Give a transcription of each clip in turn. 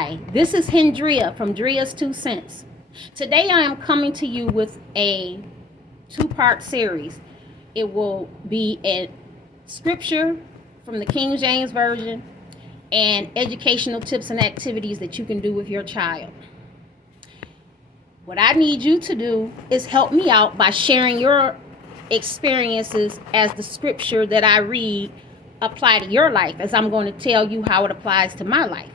Hi, this is Hendria from Dria's Two Cents. Today I am coming to you with a two-part series. It will be a scripture from the King James Version and educational tips and activities that you can do with your child. What I need you to do is help me out by sharing your experiences as the scripture that I read apply to your life, as I'm going to tell you how it applies to my life.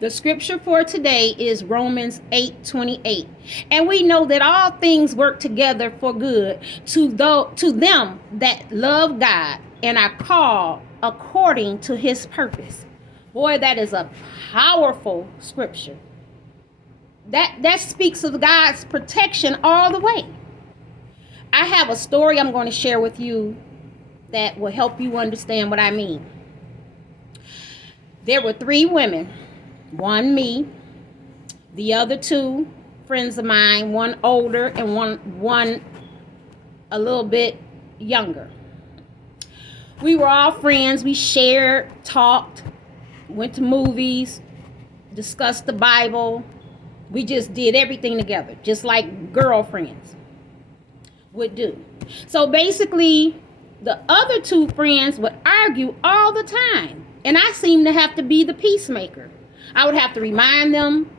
The scripture for today is Romans 8:28. And we know that all things work together for good to them that love God and are called according to his purpose. Boy, that is a powerful scripture. That speaks of God's protection all the way. I have a story I'm going to share with you that will help you understand what I mean. There were 3 women. One me, the other 2 friends of mine, one older and one a little bit younger. We were all friends. We shared, talked, went to movies, discussed the Bible. We just did everything together, just like girlfriends would do. So basically, the other 2 friends would argue all the time, and I seemed to have to be the peacemaker. I would have to remind them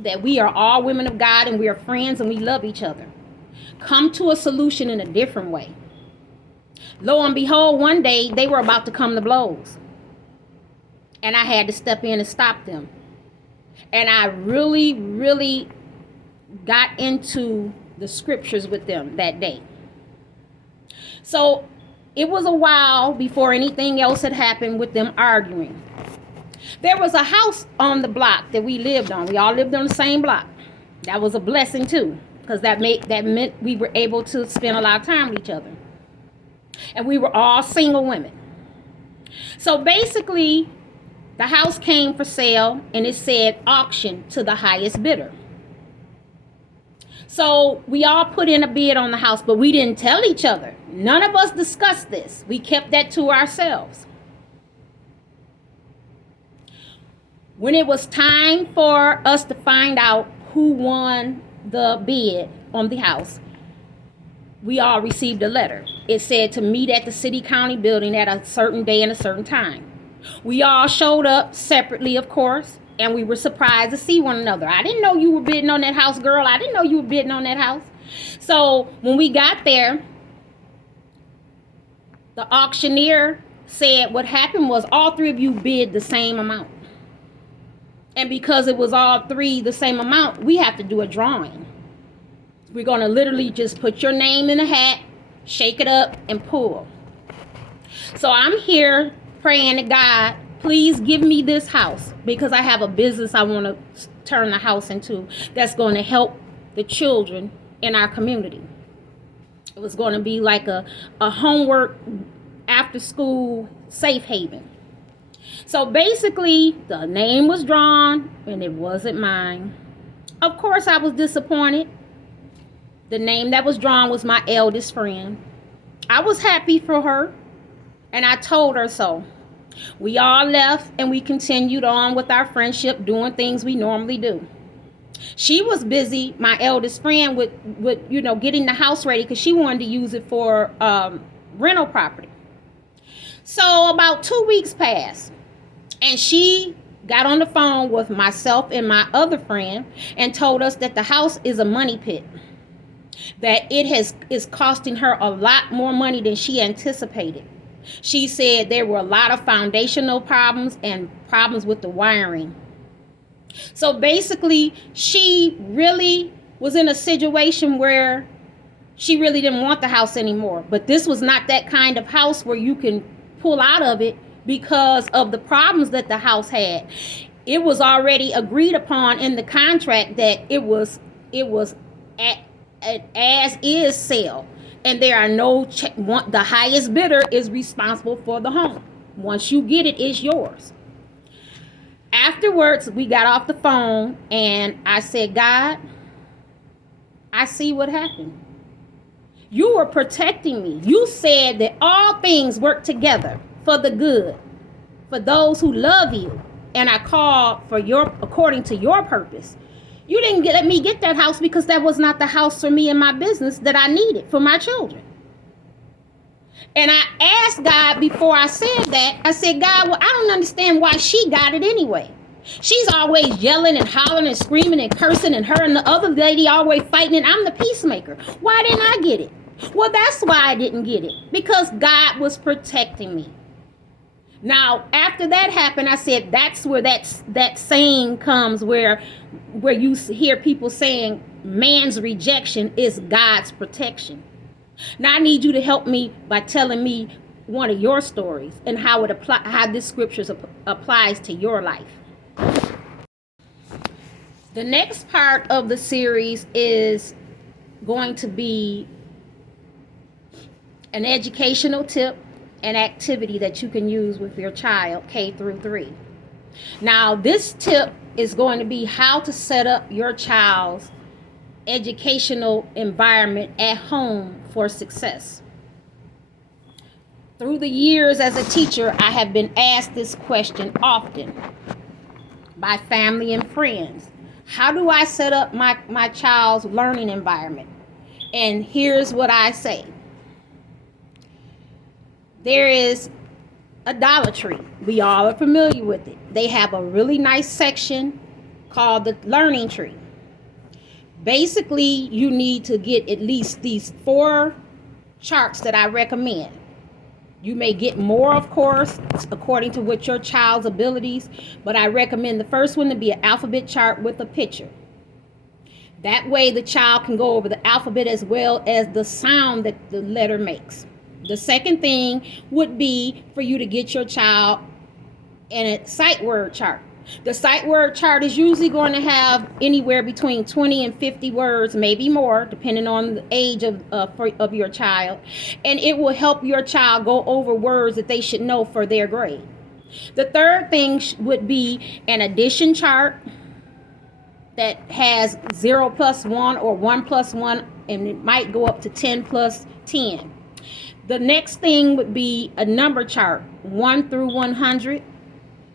that we are all women of God and we are friends and we love each other. Come to a solution in a different way. Lo and behold, one day they were about to come to blows. And I had to step in and stop them. And I really got into the scriptures with them that day. So it was a while before anything else had happened with them arguing. There was a house on the block that we lived on. We all lived on the same block. That was a blessing too, because that meant we were able to spend a lot of time with each other. And we were all single women. So basically, the house came for sale and it said auction to the highest bidder. So we all put in a bid on the house, but we didn't tell each other. None of us discussed this. We kept that to ourselves. When it was time for us to find out who won the bid on the house, we all received a letter. It said to meet at the city county building at a certain day and a certain time. We all showed up separately, of course, and we were surprised to see one another. I didn't know you were bidding on that house, girl. I didn't know you were bidding on that house. So when we got there, the auctioneer said what happened was all 3 of you bid the same amount. And because it was all 3 the same amount, we have to do a drawing. We're going to literally just put your name in a hat, shake it up, and pull. So I'm here praying to God, please give me this house, because I have a business I want to turn the house into that's going to help the children in our community. It was going to be like a homework after school safe haven. So basically, the name was drawn and it wasn't mine. Of course, I was disappointed. The name that was drawn was my eldest friend. I was happy for her and I told her so. We all left and we continued on with our friendship, doing things we normally do. She was busy, my eldest friend, with getting the house ready because she wanted to use it for rental property. So about 2 weeks passed and she got on the phone with myself and my other friend and told us that the house is a money pit, that it is costing her a lot more money than she anticipated. She said there were a lot of foundational problems and problems with the wiring. So basically, she really was in a situation where she really didn't want the house anymore. But this was not that kind of house where you can pull out of it because of the problems that the house had. It was already agreed upon in the contract that it was an as is sale. And there are no the highest bidder is responsible for the home. Once you get it, it's yours. Afterwards, we got off the phone and I said, God, I see what happened. You were protecting me. You said that all things work together for the good, for those who love you and I called for according to your purpose. You didn't let me get that house because that was not the house for me and my business that I needed for my children. And I asked God before I said that, I said, God, well, I don't understand why she got it anyway. She's always yelling and hollering and screaming and cursing, and her and the other lady always fighting, and I'm the peacemaker. Why didn't I get it? Well, that's why I didn't get it, because God was protecting me. Now, after that happened, I said, that's where that saying comes where you hear people saying man's rejection is God's protection. Now, I need you to help me by telling me one of your stories and how this scripture applies to your life. The next part of the series is going to be an educational tip and activity that you can use with your child K through 3. Now, this tip is going to be how to set up your child's educational environment at home for success. Through the years as a teacher, I have been asked this question often by family and friends. How do I set up my child's learning environment? And here's what I say. There is a Dollar Tree. We all are familiar with it. They have a really nice section called the Learning Tree. Basically, you need to get at least these 4 charts that I recommend. You may get more, of course, according to what your child's abilities, but I recommend the first one to be an alphabet chart with a picture. That way the child can go over the alphabet as well as the sound that the letter makes. The second thing would be for you to get your child a sight word chart. The sight word chart is usually going to have anywhere between 20 and 50 words, maybe more, depending on the age of your child. And it will help your child go over words that they should know for their grade. The third thing would be an addition chart that has 0 plus 1 or 1 plus 1, and it might go up to 10 plus 10. The next thing would be a number chart, 1 through 100,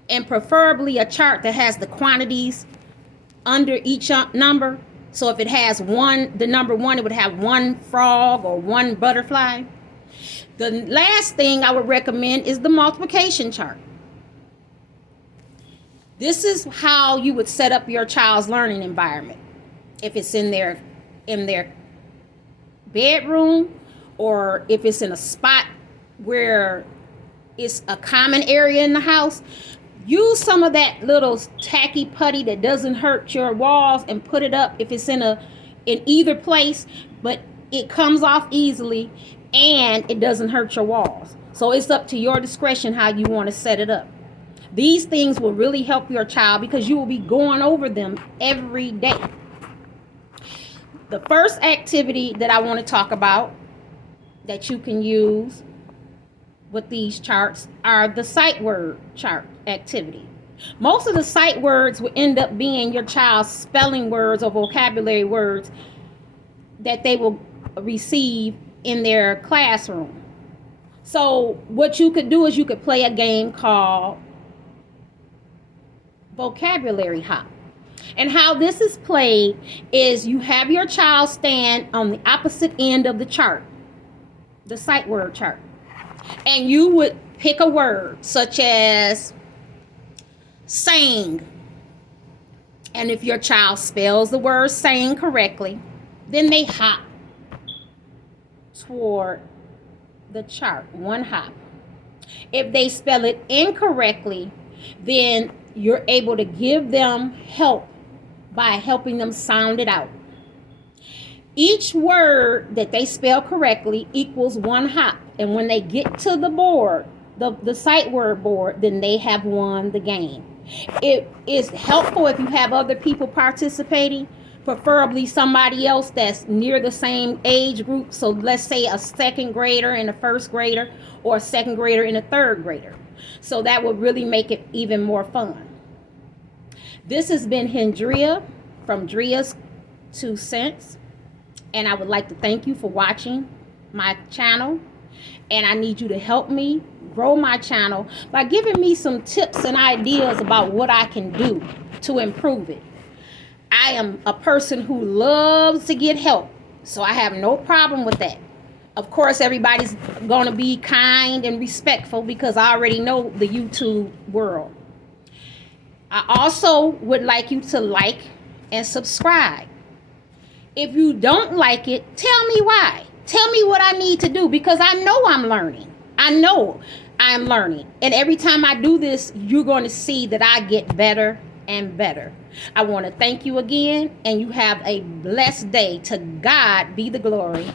and preferably a chart that has the quantities under each number. So if it has the number 1, it would have 1 frog or 1 butterfly. The last thing I would recommend is the multiplication chart. This is how you would set up your child's learning environment. If it's in their bedroom, or if it's in a spot where it's a common area in the house, use some of that little tacky putty that doesn't hurt your walls and put it up if it's in either place, but it comes off easily and it doesn't hurt your walls. So it's up to your discretion how you want to set it up. These things will really help your child because you will be going over them every day. The first activity that I want to talk about that you can use with these charts are the sight word chart activity. Most of the sight words will end up being your child's spelling words or vocabulary words that they will receive in their classroom. So what you could do is you could play a game called Vocabulary Hop. And how this is played is you have your child stand on the opposite end of the chart, the sight word chart. And you would pick a word such as sang. And if your child spells the word sang correctly, then they hop toward the chart, 1 hop. If they spell it incorrectly, then you're able to give them help by helping them sound it out. Each word that they spell correctly equals 1 hop. And when they get to the board, the sight word board, then they have won the game. It is helpful if you have other people participating, preferably somebody else that's near the same age group. So let's say a second grader and a first grader, or a second grader and a third grader. So that would really make it even more fun. This has been Hendria from Dria's 2 Cents. And I would like to thank you for watching my channel. And I need you to help me grow my channel by giving me some tips and ideas about what I can do to improve it. I am a person who loves to get help, so I have no problem with that. Of course, everybody's going to be kind and respectful because I already know the YouTube world. I also would like you to like and subscribe. If you don't like it, tell me why. Tell me what I need to do, because I know I'm learning. I know I'm learning. And every time I do this, you're going to see that I get better and better. I want to thank you again, and you have a blessed day. To God be the glory.